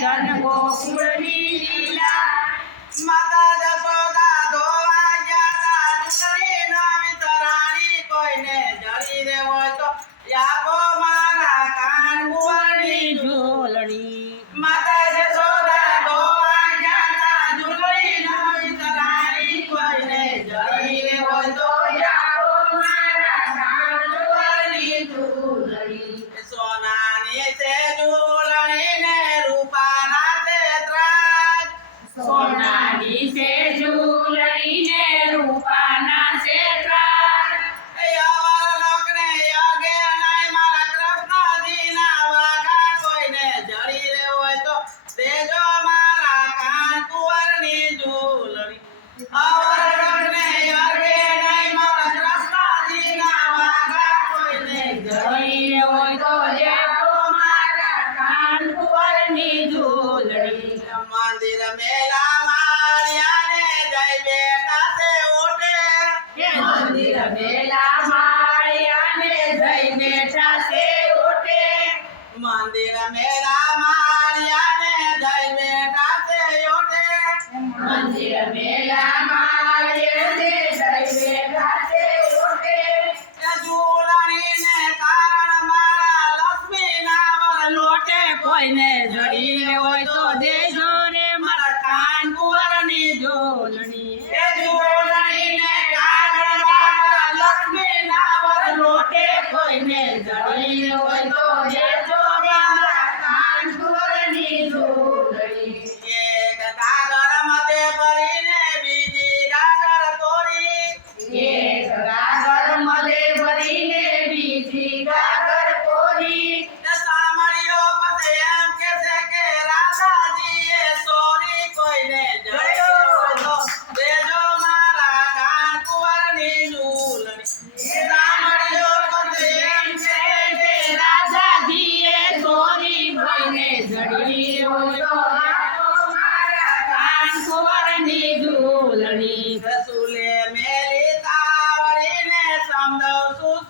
ಗಣಗೋಪುರ ನೀಲಿಲ ಮಗದ મારા કાન કુંવરની ઝૂલણી. અવર મેલા મંદિર મેલા માળિયાને લક્ષ્મીના વર લોટે કોઈને જડી હોય તો દેજો રે મારા કાન કુંવરની ઝૂલણી લક્ષ્મીના વર લોટે કોઈને જડી હોય તો જે મારા કાન ઝૂલણી કુંવરની ઝૂલણી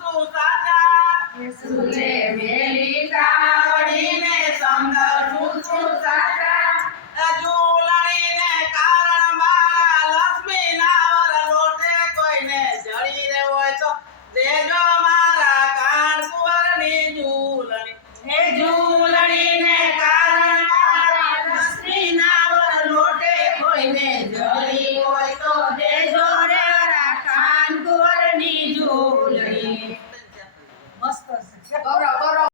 શું સાચા? સાચા? ઝૂલણીને કારણ મારા લક્ષ્મીના વર લોટે કોઈને જડી રે હોય તો દેજો મારા કાન કુંવરની ઝૂલણી. હે